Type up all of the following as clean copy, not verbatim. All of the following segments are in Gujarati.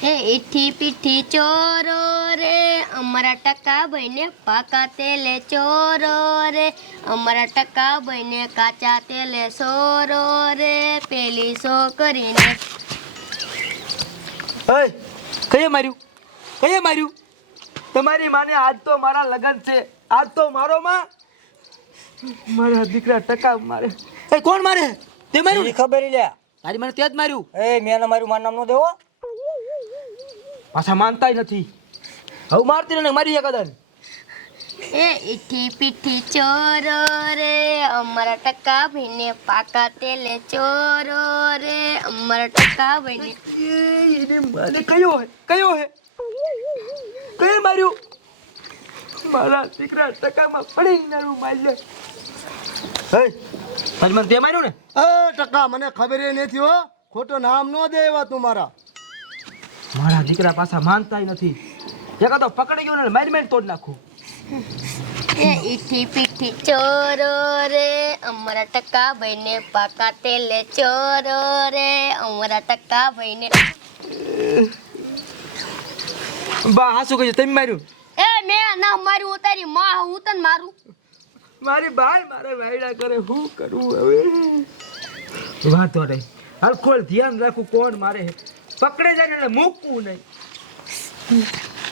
એ ઈઠી પીઠી ચોરો રે અમારા ટકા ભાઈને પાકા તેલે ચોરો રે અમારા ટકા ભાઈને કાચા તેલે સોરો રે પેલી છોકરીને કયે માર્યું તમારી માને આજ તો મારા લગન છે આજ તો મારો માં મારા દીકરા ટકા મારે કોણ મારે તે માર્યું ખબર લે તારી મને તે જ માર્યું મેં માર્યું મારું નામ નો દેવો પાછા માનતાય નથી હવે મારતી ને મારી એકદન એ ઈઠી પીઠી ચોરો રે અમારા ટકા ભાઈને પાકા તેલે ચોરો રે અમારા ટકા ભાઈને મને કયો હે કયે માર્યું મારા દીકરા ટકામાં પડી નારું માર્યો આજ મને તે માર્યું ને ટકા મને ખબર નથી હો ખોટો નામ નો દે એવા તું મારા દીકરા પાછા માનતાય નથી એકા તો પકડી ગયો ને મારી તોડ નાખું એ ઈઠી પીઠી ચોરો રે અમારા ટકા ભાઈને પાકા તેલે ચોરો રે અમારા ટકા ભાઈને બા હાસુ કહી તમે માર્યું એ મેં ના માર્યું તારી માં હું તને મારું મારી બાઈ મારે વાયડા કરે હું કરું હવે વાતો નહીં હરખોળ ધ્યાન રાખું કોણ મારે પકડે જાય એટલે મૂકવું નહીં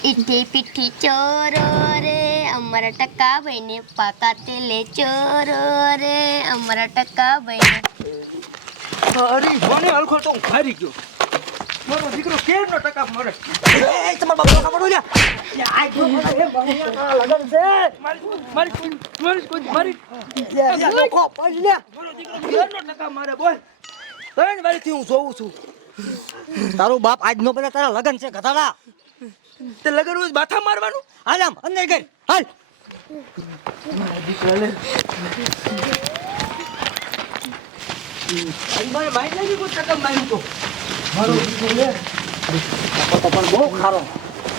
ઈઠી પીઠી ચોરો રે અમારા ટકા ભાઈને પાકા તેલે ચોરો રે અમારા ટકા ભાઈને અરે મને હરખોળ તો હું હારી ગયો મારો દીકરો કેરનો ટકા મરે તમારા બાપા કાપડો લ્યા તારો બાપ આજ નો પેલા તારા લગન છે ગધાડા તે લગન રોજ માથા મારવાનું હાલ આમ અંદર કર હાલ મારે માઇન્ડ લાગી કોઈ ટકા માર્યું તો મારો દીકરો લે પણ બહુ ખારો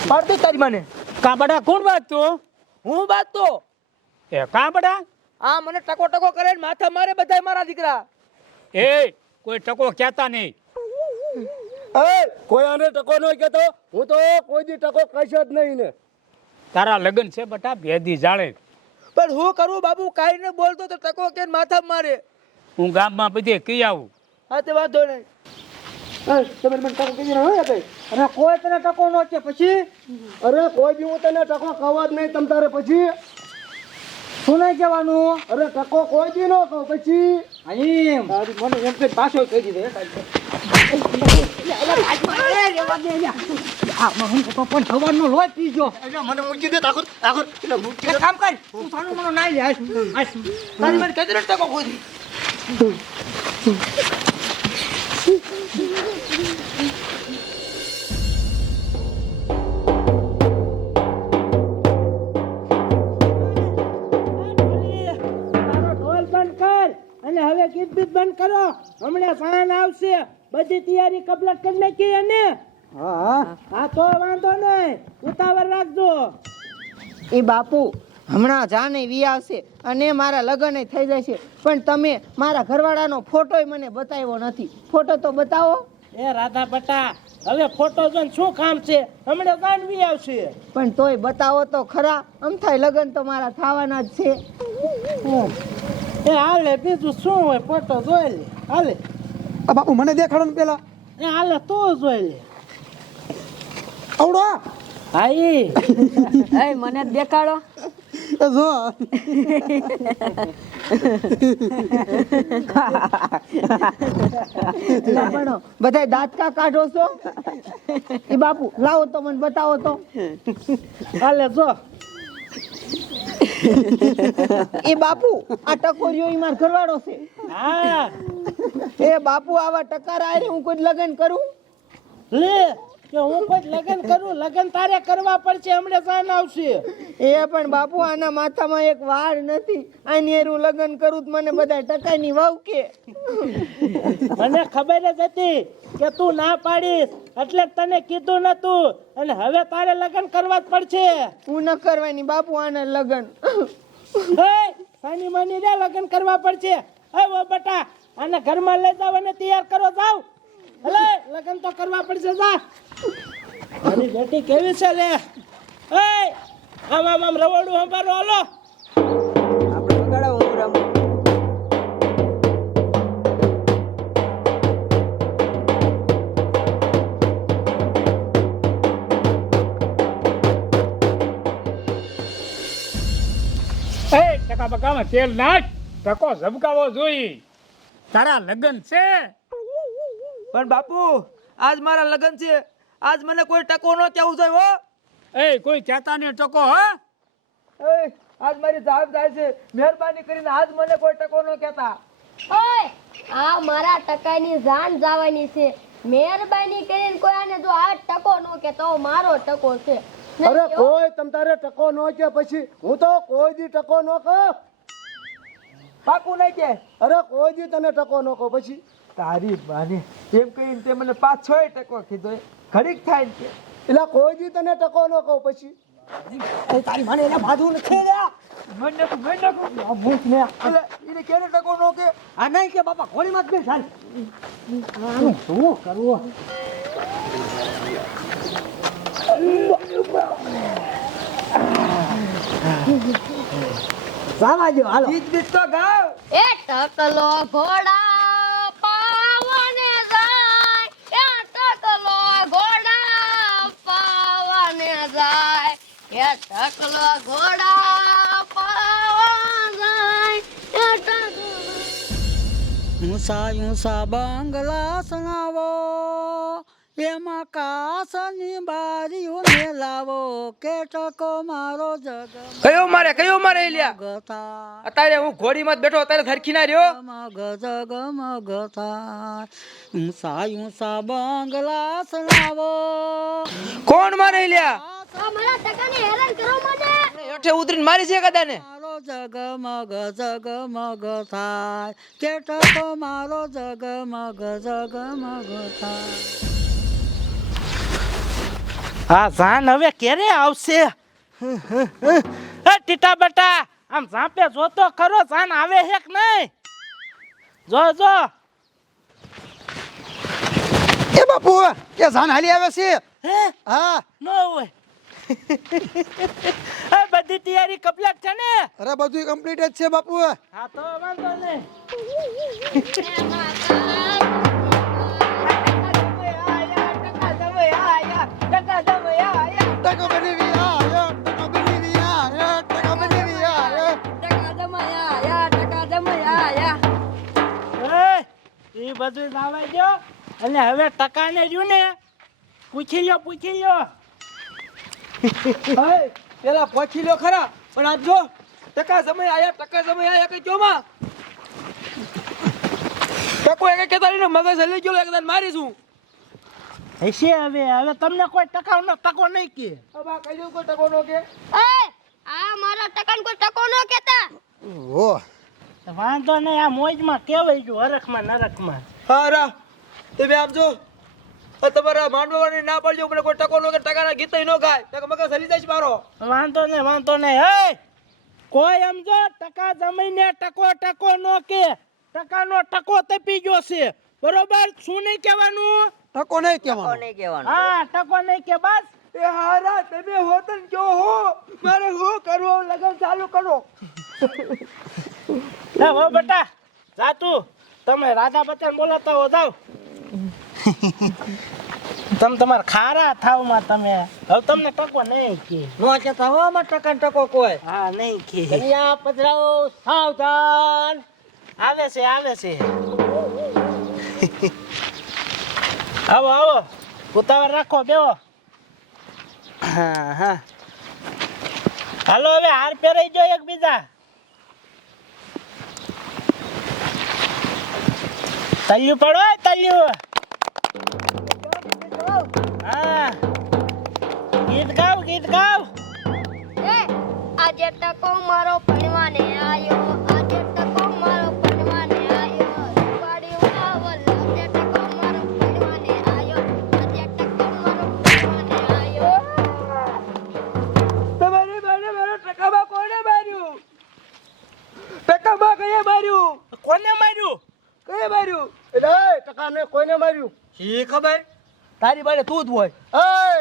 પાડ દે તારી માને કાબડા કોણ બાજતો હું બાત તો એ કાબડા આ મને ટકો કરે ને માથા મારે બધાય મારા દીકરા એ કોઈ ટકો કહેતા નહીં કોઈ આને ટકો ન કહેતો હું તો કોઈ દી ટકો કહીશ જ નહીં ને તારા લગન છે બટા ભેદી જાળે પણ હું કરું બાબુ કાઈ ને બોલતો તો ટકો કે માથા મારે હું ગામમાં બધે કહી આવું હા તે વાંધો નહીં તમે મને ટકો કહી હોય ભાઈ અરે કોઈ તને ટકો નો છે પછી અરે કોઈ દી હું તને ટકો કહેવા જ નહીં તમ તારે પછી શું નહીં કહેવાનું અરે ટકો કોઈ દી નો કહો પછી અહીં મને એમ કે પાછો કહી દીધો પણ સવારનો લોહી પીજો મને મૂકી દે આખો કામ કર તું સાનું મને નાઈ લે તારી મને કઈ ટકો ખોદી અને હવે ગીત બીત બંધ કરો હમણાં સાન આવશે બધી તૈયારી કમ્પ્લીટ કરી નાખી અને હા તો વાંધો નહીં ઉતાવળ રાખજો એ બાપુ હમણાં જાને વી આવશે અને મારા લગ્ન થઈ જશે પણ તમે મારા ઘરવાળાનો ફોટોય મને બતાવ્યો નથી ફોટો તો બતાવો એ રાધા બટા હવે ફોટો જોઈને શું કામ છે હમણાં જાનવી આવશે પણ તોય બતાવો તો ખરા આમ થાય લગ્ન તો મારા થવાના જ છે એ હાલે બીજું શું હોય ફોટો જોઈ લે હાલે બાપુ મને દેખાડો ને પેલા એ હાલે તું જોઈ લે આવડો હા એ મને દેખાડો જો બધા દાંત કા કાઢો છો એ બાપુ લાવો તો મને બતાવો તો હાલે જો એ બાપુ આ ટકોરિયો ઈ માર ઘરવાળો છે હા એ બાપુ આવા ટકારા આરે હું કોઈ લગ્ન કરું લે કે હું કોઈ લગ્ન કરું લગ્ન તારે કરવા પડશે હમણાં જાન આવશે એ પણ બાપુ આના માથામાં એક વાળ નથી આની હારે લગ્ન કરું તો મને બધા ટકાની વાવ કે મને ખબર જ હતી કે તું ના પાડીશ એટલે તને કીધું નતું અને હવે તારે લગ્ન કરવા જ પડશે હું ન કરવાની બાપુ આના લગ્ન સાની માની રે લગ્ન કરવા પડશે હવે બેટા આને ઘરમાં લઈ જાવ અને તૈયાર કરો જાવ હલે લગ્ન તો કરવા પડશે જા મારી બેટી કેવી છે લે એય આમ રવડું સંભાળો હાલો આપણે વગાડાવો ઉમરામ. એ ટકા બકામાં તેલ નાખ, ટકો ઝબકાવો જોઈ. તારા લગ્ન છે. પણ બાપુ આજ મારા લગ્ન છે, આજ મને કોઈ ટકો ન કેવું જોઈએ હો. એ કોઈ કહેતા નહીં ટકો હા. એ આજ મારી જાન જાય છે, મહેરબાની કરીને આજ મને કોઈ ટકો ન કહેતા. ઓય આ મારા ટકાની જાન જવાની છે, મહેરબાની કરીને કોઈ આને જો આ ટકો નો કે તો મારો ટકો છે. અરે કોઈ તમ તારે ટકો ન કે પછી હું તો કોઈ દી ટકો ન કહું. પાકું નહીં કે અરે કોઈ દી તને ટકો ન કહું પછી. તારી બાને એમ કહીને તે મને 5-6 ટકો કીધો, ઘડીક થાય ને કે એટલે કોઈ દી તને ટકો ન કહું પછી. તારી માને એને બાંધવું નથી લે ભૂખ ને એટલે એને કેને ટકો ન કે. આ નહીં કે બાપા ઘોડીમાં જ બેસ હાલ આનું શું કરવું સાવા જો હાલો ગીત બીત તો ગાવ. એ ટકલો ઘોડા પાવને જાય, એ ટકલો ઘોડા પાવને જાય, એ ટકલો ઘોડા પાવા જાય, એ ટકલો. ઊંસા ઊંસા બંગલા સણાવો એમાં કાસની બારીઓ ને લાવો કે ટકો મારો જગ કયો મારે લ્યા. ગતા અત્યારે હું ઘોડીમાં જ બેઠો, અત્યારે ધરખી ના રહ્યો. મગ જગ મગતા ઊંસા ઊંસા બંગલા સણાવો કોણ મારે લ્યા. આ મારા ટકાને હેરાન કરો મને. હેઠે ઉતરીને મારી છે કદાને. મારો જગમગ થાય કે ટકો મારો જગમગ થાય. હા જાન હવે ક્યારે આવશે એ ટીટા બટા આમ ઝાંપે જોતો ખરો જાન આવે છે કે નહીં જો એ બાપુ એ જાન હાલી આવે છે હે હા નો હોય એ બધી તૈયારી કમ્પ્લીટ છે ને અરે બધું કમ્પ્લીટ જ છે બાપુ હા તો વાંધો નહીં ટકો બની રહ્યા ટકો બની રહ્યા ટકો બની રહ્યા એ બધું લાવાઈ ગયો અને હવે ટકાને રહ્યું ને પૂછી લ્યો હે પેલા પહોંચી લો ખરા, પણ આજ જો ટકા સમય આયા કઈ કયો માં ટકો એક કેતા ને મગજ હલી ગયો, એકદમ મારીશું. હશે હવે તમને કોઈ ટકો નહીં કે અબા કઈ દઉં કોઈ ટકો નો કે. એ આ મારા ટકાને કોઈ ટકો નો કેતા. ઓ વાંધો નહીં આ મોજમાં કેવાય ગયું હરખમાં નરખમાં હા રા તમે આમ જો આ તમારા માંડવાની ના પડજો, મને કોઈ ટકો નો કે ટકાના ગીત નો ગાય, તો મગજ હલી જાય છે મારો. વાંધો નહીં હે કોઈ એમ જો ટકા જમીને ટકો નો કે ટકાનો ટકો તપી ગયો છે બરોબર, શું નહીં કહેવાનું ટકો નહીં કહેવાનું હા ટકો નહીં કે બસ એ હારા તમે હોતન કયો હો, મારે હું કરવું લગન ચાલુ કરો. લે હો બેટા જા તું તમે રાધા બચ્ચન બોલાતા હો જાવ તમે તમાર ખારા થાવમાં તમે હવે તમને ટકો નહીં કે નો કેતા હો માં ટકો કોઈ હા નહીં કે અહીંયા પધરાવો સાવધાન આવે છે આવો ઉતાવળ રાખો બેવો હા હાલો હવે હાર પહેરાઈ ગયો એકબીજા તલ્યું પડો તલ્યું હા ગીત ગાવ એ આજે ટકો મારો ભણવાને આયો, આજે ટકો મારો ભણવાને આયો, રૂપાળી વાવલ આજે ટકો મારો ભણવાને આયો, આજે ટકો મારો ભણવાને આયો. તમારી બાને મારા ટકામાં કોને માર્યું? ટકામાં કયે માર્યું? કોને માર્યું કયે માર્યું? એટલે ટકાને કોઈને માર્યું? શી ખબર તારી પાસે તું જ હોય.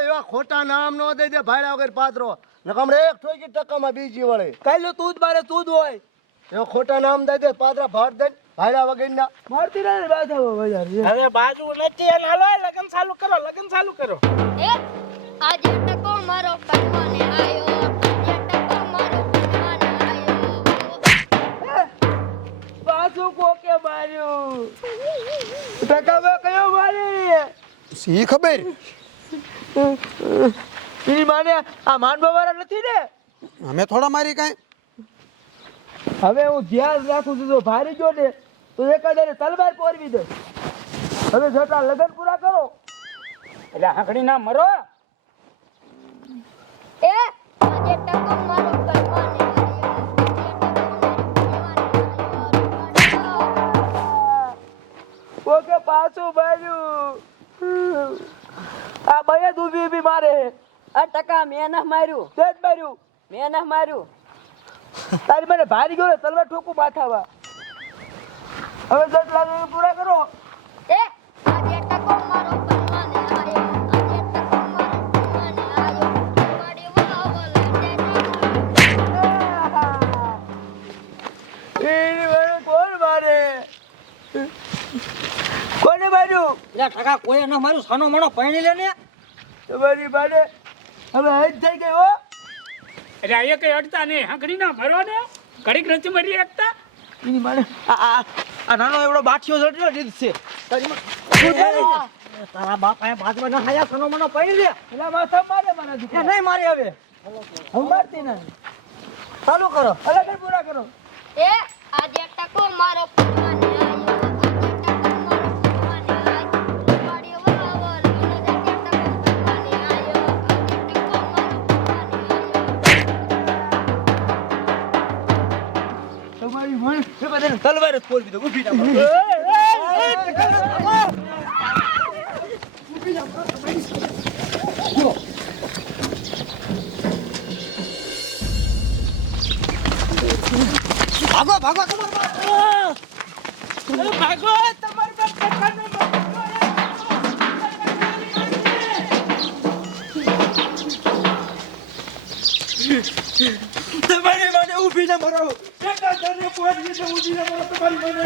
એવા ખોટા નામ નો દઈ દે ભાડા વગર પાત્રો નકમ રે એક ઠોકી ટકામાં બીજી વળે કાલ્યો તું જ મારે તું જ હોય. એવા ખોટા નામ દઈ દે પાત્રા ભાડ દે ભાડા વગર ના મારતી રહે બાધા બજાર હવે બાજુ નથી અને હાલો લગન ચાલુ કરો લગન ચાલુ કરો એ આજે ટકો મારો કનવાને આયો આજે ટકો મારો કનવાને આયો પાછું કોકે માર્યું. ટકામાં કયો મારી સી ખબર એની માને આ માનવા વાળા નથી ને. અમે થોડા મારી કાંઈ હવે હું ધ્યાન રાખું છું જો ભારી ગયો ને તો એકાદાને તલવાર પોરવી દે. હવે જતા લગ્ન પૂરા કરો. એટલે હાંકડી ના મરો એ આજે ટકો મારો કનવાને આયો ઓકે પાછું માર્યું. આ બયે ઊભી ઊભી મારે. આ ટકા મેં ના માર્યું તે જ માર્યું. મેં ના માર્યું તારી મને ભારી ગયો ને તલવાર ઠોકું માથામાં. હવે જટ લગ્ન પૂરા કરો. એ આજે ટકો મારો કનવાને આયો આજે ટકો મારો કનવાને આયો મારી વાવલ એની મને કોણ મારે? કોને માર્યું? ટકા કોઈ ના મારું સાનો મણો પૈણી લે ને તમારી માને હવે હજ થઈ ગઈ હો. એટલે આ કઈ અડતા નહીં હાંકડી ના મરો ને ઘડીક નથી મરી એકતા એની માને આ નાનો એવડો બાઠિયો જડ્યો રીત છે. તારી માં તારા બાપા બાજવા ના ખાયા સાનો મણો પૈણી લે એલા માથા મારે મારા દીકરા. નહીં મારી હવે હું મારતી નહીં. ચાલુ કરો. લગ્ન પૂરા કરો. એ આજે ટકો મારો કનવાને આયો આજે ટકો મારો કનવાને આયો મારી વાવલ આજે ટકો કનવાને આયો આજે ટકો મારો કનવાને આયો તમારી મન એ બધાને તલવાર જ ફોડી દો. ઊભી ના મારો. ભાગો ભાગો તમારો ભાગો તમારી બાપ ટકાનો તમારી માને ઊભી ના મારો. ટકા તને પોરી દે ઊભી ના મારો તમારી માને.